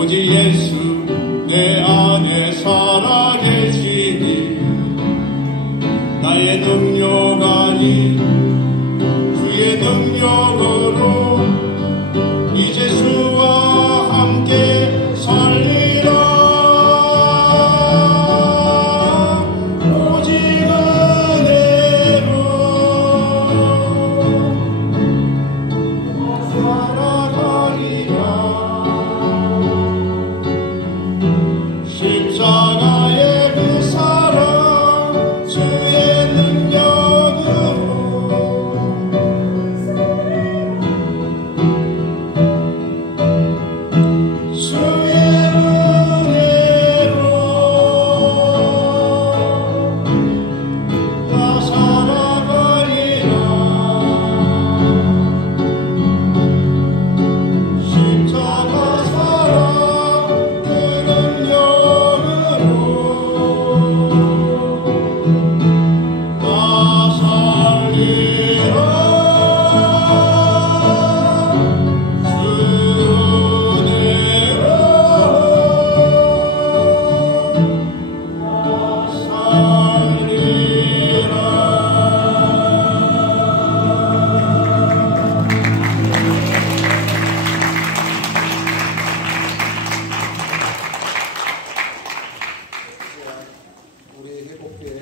오직 예수 내 안에 살아계시니 나의 능력 아닌 주의 능력으로 이제 주와 함께 살리라. 오직 은혜로 살아가리라. 십자가의 그 사랑 주의 능력으로 주의 은혜로 나 살아가리라. 십자가 사랑 그 능력으로 나 살리라. 주 은혜로 나 살리라. 우리 회복교회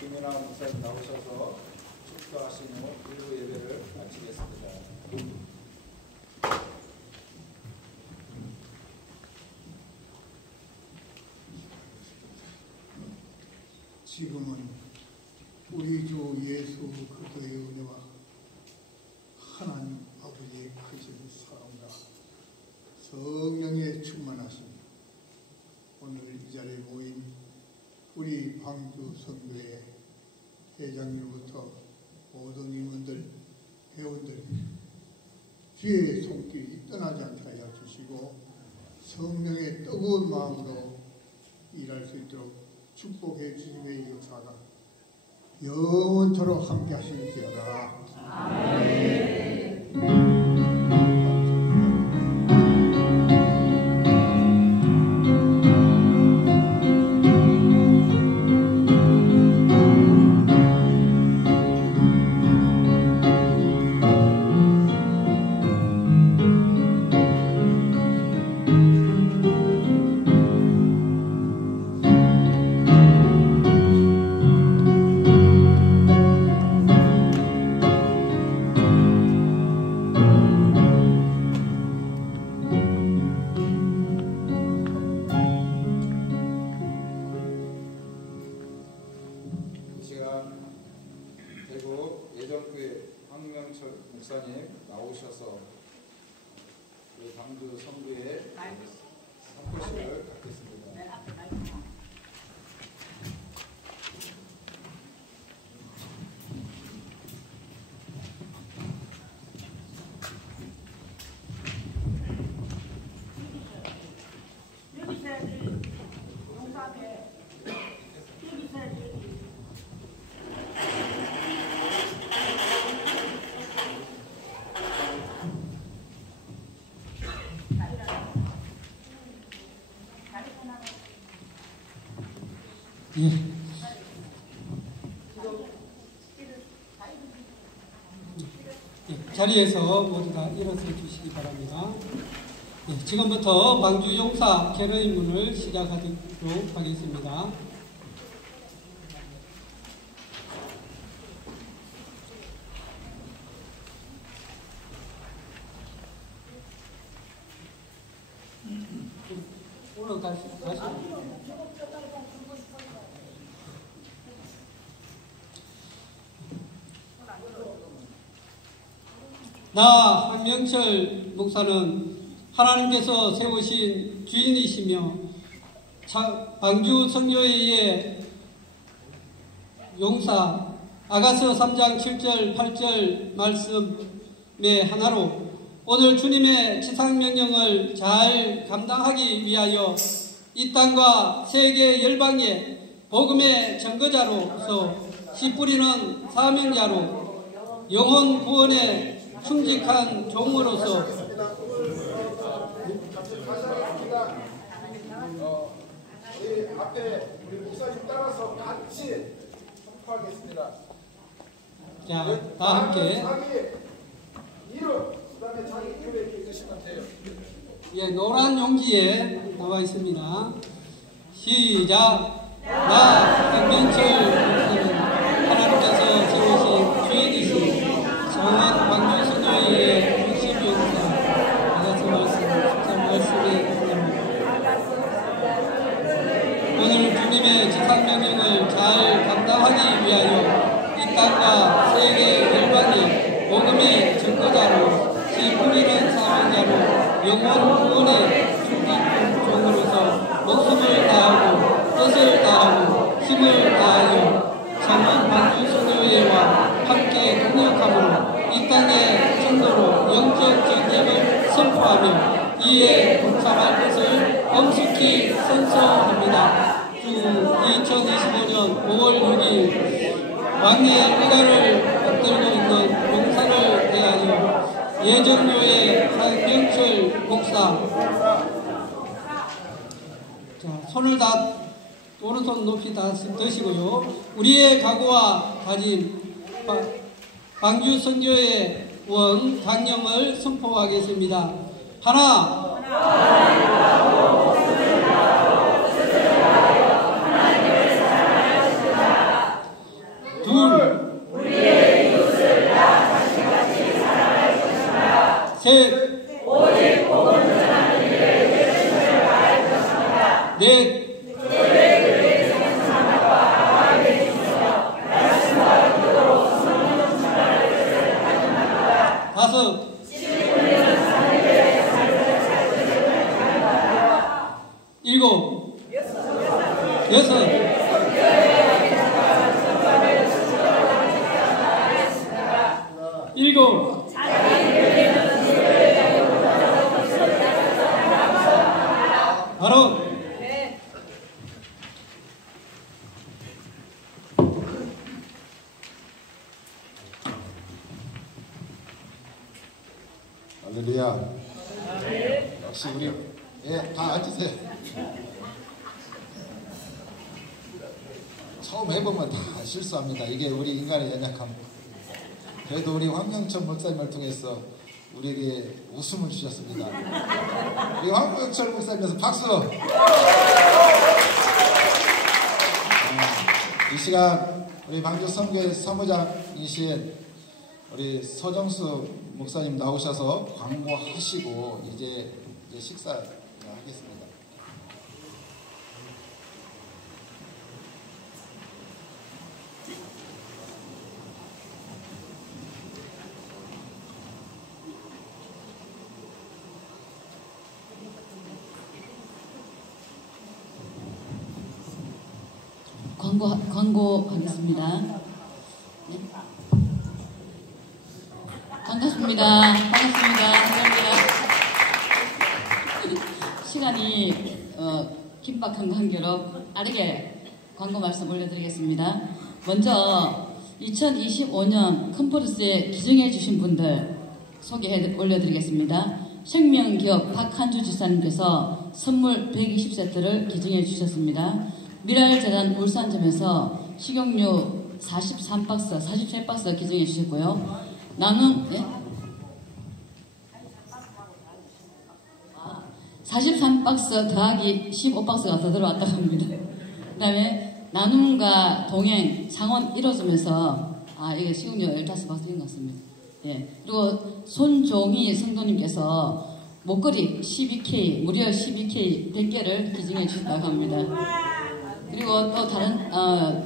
김연아 목사님 나오셔서 축도하신 후 일부 예배를 마치겠습니다. 지금은 우리 주 예수 그리스도의 은혜와 하나님 아버지의 크신 사랑과 성령의 충만하심, 오늘 이 자리에 모인 우리 방주 선교회 회장님부터 모든 임원들, 회원들 주의 손길이 떠나지 않게 하여 주시고 성령의 뜨거운 마음으로 일할 수 있도록 축복해 주심의 역사가 영원토록 함께 하실지어다. 이 시간 대구 예정교회 황명철 목사님 나오셔서 우리 방주 성교회 선포식을 갖겠습니다. 자리에서 모두 다 일어서 주시기 바랍니다. 지금부터 방주 용사 개로 인문을 시작하도록 하겠습니다. 올라가시죠. 나 황명철 목사는 하나님께서 세우신 주인이시며 방주 선교회의 용사 아가서 3장 7절 8절 말씀의 하나로 오늘 주님의 지상명령을 잘 감당하기 위하여 이 땅과 세계 열방의 복음의 전거자로서 씨 뿌리는 사명자로 영혼 구원에 충직한 종으로서 합니다. 우리 앞에 우리 목사님 따라서 같이 선포하겠습니다. 자, 다 함께. 자기 이름, 그다음에 자기 교회 이렇게 읽으시면 돼요. 예, 노란 용지에 나와 있습니다. 시작. 나 김민철 목사는 하나님께서 세우신 주인이신 정원 광주 선교회의 60용사 이같은 말씀에 오늘 주님의 지상명령을 잘 감당하기 위하여 이 땅과 세계 열방이 복음의 증거자로 시군이란 사명자로 영원 구원의 중진종으로서 목숨을 다하고 뜻을 다하고 힘을 다하여 정원 광주 선교회와 함께 동역함으로 이 땅의 정도로 영적 전쟁을 선포하며 이에 동참할 것을 엄숙히 선서합니다. 주 2025년 5월 6일 왕의 의가를 받들고 있는 용사를 대하여 예정교회 한명철 목사, 자, 손을 다 오른손 높이 다 드시고요. 우리의 각오와 다짐 광주 선교회 원 강령을 선포하겠습니다. 하나, 둘, 우리의 이웃을 다 자신같이 사랑할 것입니다. 셋, 오직 복음 전하는 일에 열심을 다할 것입니다. 넷, 다섯, 일곱, 여섯, 일곱, 바로 할렐루야. 역시 우리 다 앉으세요. 처음 해보면 다 실수합니다. 이게 우리 인간의 연약함. 그래도 우리 황명철 목사님을 통해서 우리에게 웃음을 주셨습니다. 우리 황명철 목사님에서 박수. 이 시간 우리 광주 선교회 사무장이신 우리 서정수 목사님 나오셔서 광고하시고 이제 식사하겠습니다. 광고하겠습니다. 네. 반갑습니다. 시간이 긴박한 관계로 빠르게 광고 말씀 올려드리겠습니다. 먼저 2025년 컨퍼런스에 기증해 주신 분들 소개해 올려드리겠습니다. 생명기업 박한주 지사님께서 선물 120세트를 기증해 주셨습니다. 미랄재단 울산점에서 식용유 43박스 기증해 주셨고요. 나눔, 네? 43박스 더하기 15박스가 더 들어왔다고 합니다. 그 다음에 나눔과 동행 상원 1호점에서 이게 식용유 15박스인 것 같습니다. 예. 그리고 손종희 성도님께서 목걸이 12K, 무려 12K 100개를 기증해 주셨다고 합니다. 그리고 또 다른,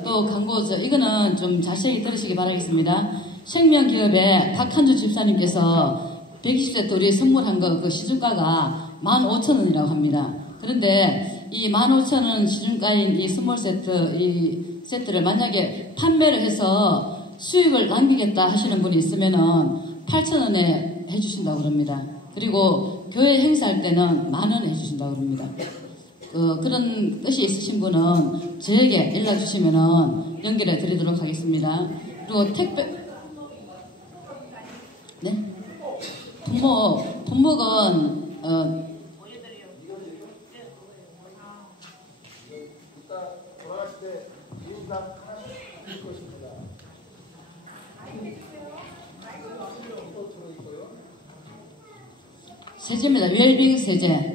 또 광고죠. 이거는 좀 자세히 들으시기 바라겠습니다. 생명기업의 박한주 집사님께서 120세트 우리 선물한 거 그 시중가가 15,000원이라고 합니다. 그런데 이 15,000원 시중가인 이 선물 세트, 이 세트를 만약에 판매를 해서 수익을 남기겠다 하시는 분이 있으면은 8,000원에 해주신다고 그럽니다. 그리고 교회 행사할 때는 10,000원 해주신다고 그럽니다. 그런 뜻이 있으신 분은 저에게 연락 주시면은 연결해 드리도록 하겠습니다. 그리고 택배, 네? 분목은, 세제입니다. 웰빙 세제.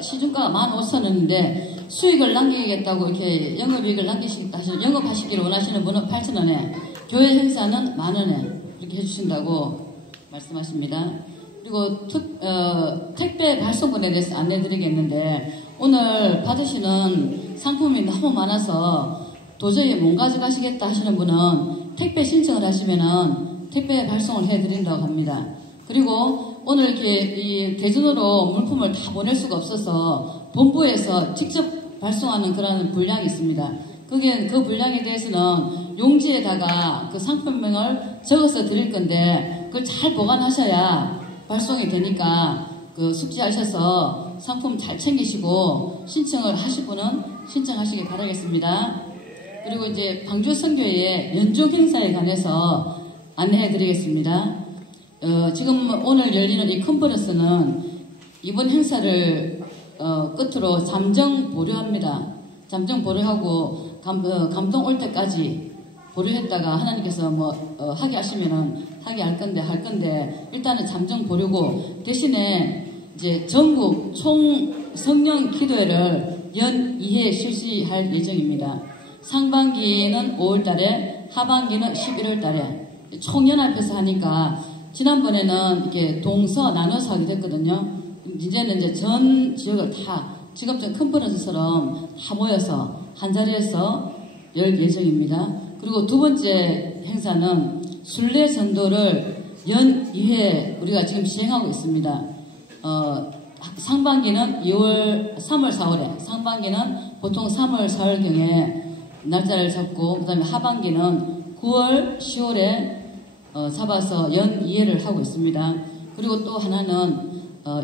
시중가가 15,000원인데 수익을 남기겠다고 이렇게 영업이익을 남기시겠다 하시는, 영업하시기를 원하시는 분은 8,000원에, 교회 행사는 10,000원에 이렇게 해주신다고 말씀하십니다. 그리고 택배 발송권에 대해서 안내드리겠는데, 오늘 받으시는 상품이 너무 많아서 도저히 못 가져가시겠다 하시는 분은 택배 신청을 하시면은 택배 발송을 해드린다고 합니다. 그리고 오늘 이렇게 이 대전으로 물품을 다 보낼 수가 없어서 본부에서 직접 발송하는 그런 분량이 있습니다. 그 분량에 대해서는 용지에다가 그 상품명을 적어서 드릴 건데, 그걸 잘 보관하셔야 발송이 되니까 그 숙지하셔서 상품 잘 챙기시고 신청을 하실 분은 신청하시기 바라겠습니다. 그리고 이제 방주 선교회의 연중 행사에 관해서 안내해 드리겠습니다. 지금 오늘 열리는 이 컨퍼런스는 이번 행사를 끝으로 잠정 보류합니다. 잠정 보류하고 감동 올 때까지 보류했다가 하나님께서 하게 하시면은 하게 할 건데 일단은 잠정 보류고, 대신에 이제 전국 총 성령 기도회를 연 2회 실시할 예정입니다. 상반기는 5월달에, 하반기는 11월달에 총연합해서 하니까, 지난번에는 이렇게 동서 나눠서 하게 됐거든요. 이제는 이제 전 지역을 다 지금처럼 컨퍼런스처럼 다 모여서 한 자리에서 열 예정입니다. 그리고 두 번째 행사는 순례 전도를 연 2회 우리가 지금 시행하고 있습니다. 상반기는 3월, 4월에, 상반기는 보통 3월, 4월경에 날짜를 잡고, 그 다음에 하반기는 9월, 10월에 잡아서 연 2회를 하고 있습니다. 그리고 또 하나는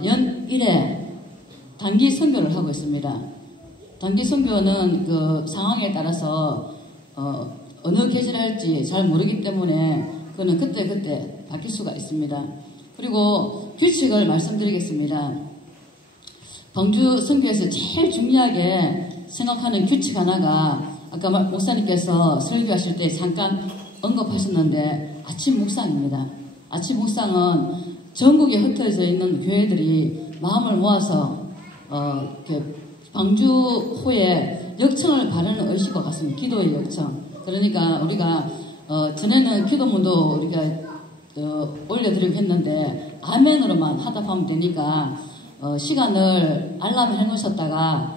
연 1회 단기 선교를 하고 있습니다. 단기 선교는 그 상황에 따라서 어느 계절을 할지 잘 모르기 때문에 그거는 그때 바뀔 수가 있습니다. 그리고 규칙을 말씀드리겠습니다. 방주 선교에서 제일 중요하게 생각하는 규칙 하나가, 아까 목사님께서 설교하실 때 잠깐 언급하셨는데, 아침 묵상입니다. 아침 묵상은 전국에 흩어져 있는 교회들이 마음을 모아서 이렇게 방주호에 역청을 바라는 의식과 같습니다. 기도의 역청. 그러니까 우리가 전에는 기도문도 우리가 올려드리고 했는데 아멘으로만 하답하면 되니까 시간을 알람을 해놓으셨다가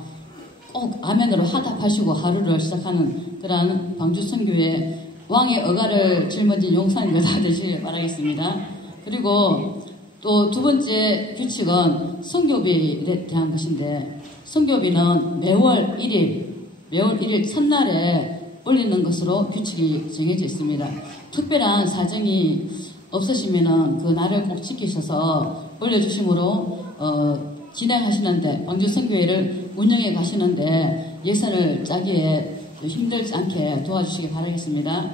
꼭 아멘으로 하답하시고 하루를 시작하는 그러한 방주 선교회 왕의 어가를 짊어진 용사님들 되시길 바라겠습니다. 그리고 또 두 번째 규칙은 선교비에 대한 것인데, 선교비는 매월 1일 첫날에 올리는 것으로 규칙이 정해져 있습니다. 특별한 사정이 없으시면은 그 날을 꼭 지키셔서 올려주심으로 진행하시는데, 방주 선교회를 운영해 가시는데 예산을 짜기에 힘들지 않게 도와주시기 바라겠습니다.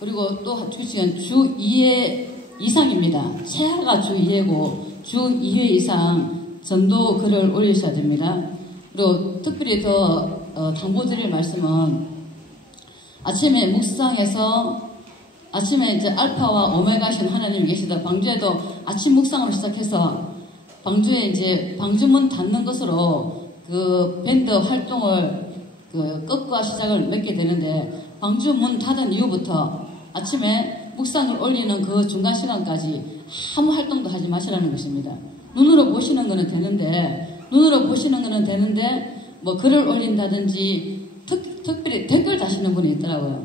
그리고 또 규칙은 주 2회 이상입니다. 최하가 주 2회고 주 2회 이상 전도 글을 올리셔야 됩니다. 그리고 특별히 더 당부드릴 말씀은, 아침에 묵상해서 아침에 이제 알파와 오메가신 하나님이 계시다. 방주에도 아침 묵상으로 시작해서 방주에 이제 방주문 닫는 것으로 그 밴드 활동을 그 끝과 시작을 맺게 되는데, 방주 문 닫은 이후부터 아침에 묵상을 올리는 그 중간 시간까지 아무 활동도 하지 마시라는 것입니다. 눈으로 보시는 거는 되는데 뭐 글을 올린다든지 특별히 댓글 다시는 분이 있더라고요.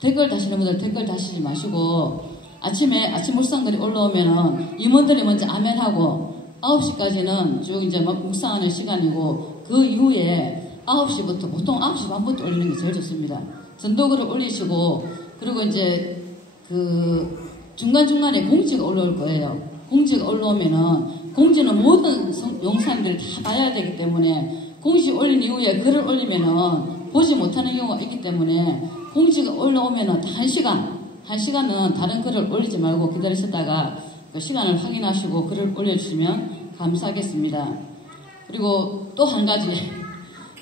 댓글 다시는 분들 댓글 다시지 마시고, 아침에 아침 묵상글이 올라오면은 임원들이 먼저 아멘하고 9시까지는 쭉 이제 막 묵상하는 시간이고, 그 이후에 9시부터 보통 9시 반부터 올리는 게 제일 좋습니다. 전도글을 올리시고, 그리고 이제 그 중간중간에 공지가 올라올 거예요. 공지가 올라오면은, 공지는 모든 용사님들이 다 봐야 되기 때문에 공지 올린 이후에 글을 올리면은 보지 못하는 경우가 있기 때문에, 공지가 올라오면은 한 시간은 다른 글을 올리지 말고 기다리셨다가 그 시간을 확인하시고 글을 올려주시면 감사하겠습니다. 그리고 또 한 가지,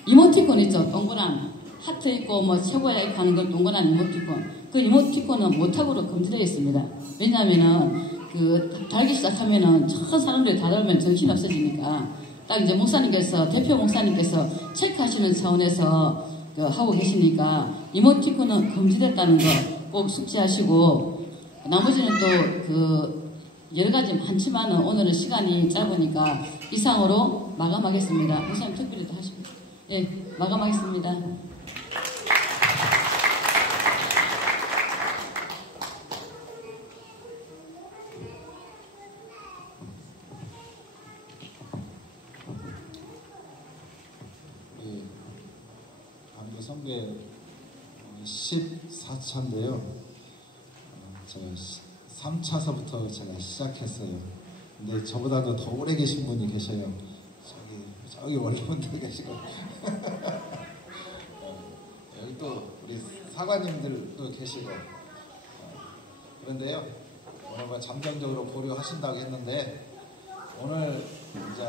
이모티콘 있죠. 동그란 하트 있고 뭐 최고야 하는 건 동그란 이모티콘. 그 이모티콘은 모탁으로 금지되어 있습니다. 왜냐하면은 그 달기 시작하면은 전 사람들이 다 달면 정신 없어지니까 딱 이제 목사님께서 대표 목사님께서 체크하시는 차원에서 하고 계시니까 이모티콘은 금지됐다는 거 꼭 숙지하시고 나머지는 또 그 여러 가지 많지만은 오늘은 시간이 짧으니까 이상으로 마감하겠습니다. 목사님 특별히 또 하시고 예 마감하겠습니다. 성계 14차인데요. 제가 3차서부터 제가 시작했어요. 근데 저보다도 더 오래 계신 분이 계셔요. 저기 원로분들 계시고 여기 또 우리 사관님들도 계시고 그런데요. 오늘 잠정적으로 고려하신다고 했는데 오늘 이제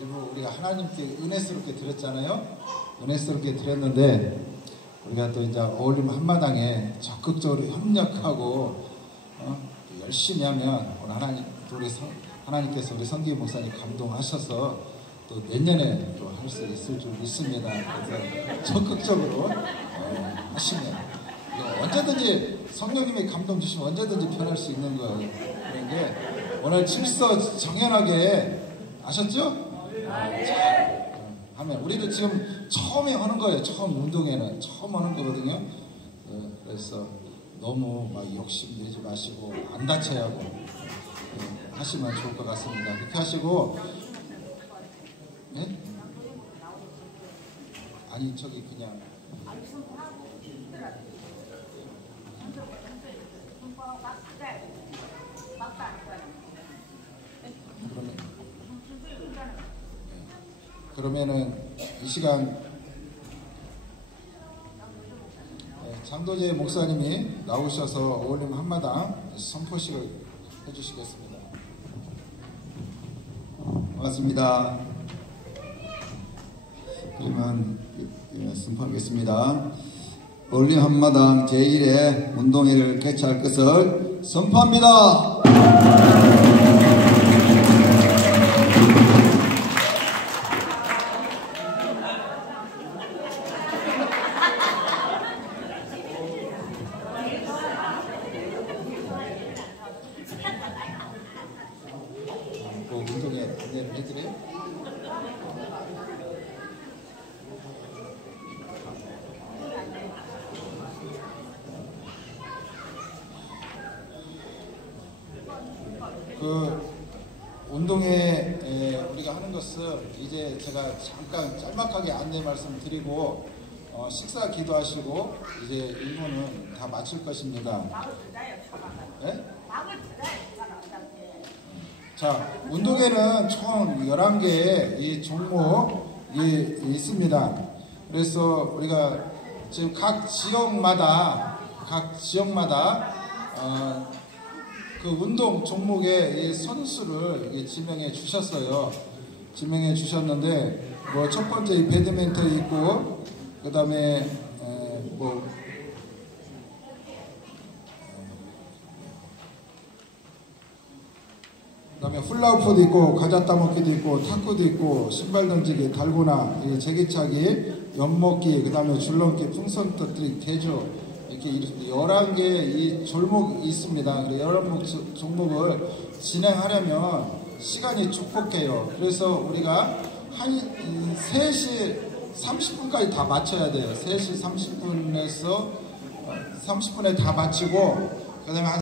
일부 우리가 하나님께 은혜스럽게 드렸잖아요. 은혜스럽게 드렸는데 우리가 또 이제 어울림 한마당에 적극적으로 협력하고 열심히 하면 오늘 하나님께서 우리 성기 목사님 감동하셔서 또 내년에 또 할 수 있을 줄 믿습니다. 그래서 적극적으로 하시면 언제든지 성령님이 감동 주시면 언제든지 변할 수 있는 거예요. 그런 게 오늘 질서 정연하게 아셨죠? 하면 우리도 지금 처음에 하는 거예요. 처음 운동회는 처음 하는 거거든요. 그래서 너무 막 욕심내지 마시고 안 다쳐야 하고 하시면 좋을 것 같습니다. 그렇게 하시고 네? 아니 저기 그냥 그러면은 이 시간 장도재 목사님이 나오셔서 어울림 한마당 선포식을 해주시겠습니다. 반갑습니다. 그러면 선포하겠습니다. 어울림 한마당 제1회 운동회를 개최할 것을 선포합니다. 운동회 안내를 해드려요? 그 운동회 우리가 하는 것은 이제 제가 잠깐 짤막하게 안내 말씀드리고 식사 기도하시고 이제 1부는 다 마칠 것입니다. 네? 자, 운동회는 총 11개의 이 종목이 있습니다. 그래서 우리가 지금 각 지역마다 그 운동 종목의 이 선수를 지명해 주셨어요. 지명해 주셨는데 뭐 첫 번째 배드민턴 있고 그 다음에 그다음에 훌라후프도 있고 과자 따먹기도 있고 탁구도 있고 신발 던지기, 달고나, 제기차기, 연먹기, 그다음에 줄넘기, 풍선 터뜨리기, 개조 이렇게 11개 이 종목이 있습니다. 11 종목을 진행하려면 시간이 촉박해요. 그래서 우리가 한 3시 30분까지 다 마쳐야 돼요. 3시 30분에 다 마치고 그다음에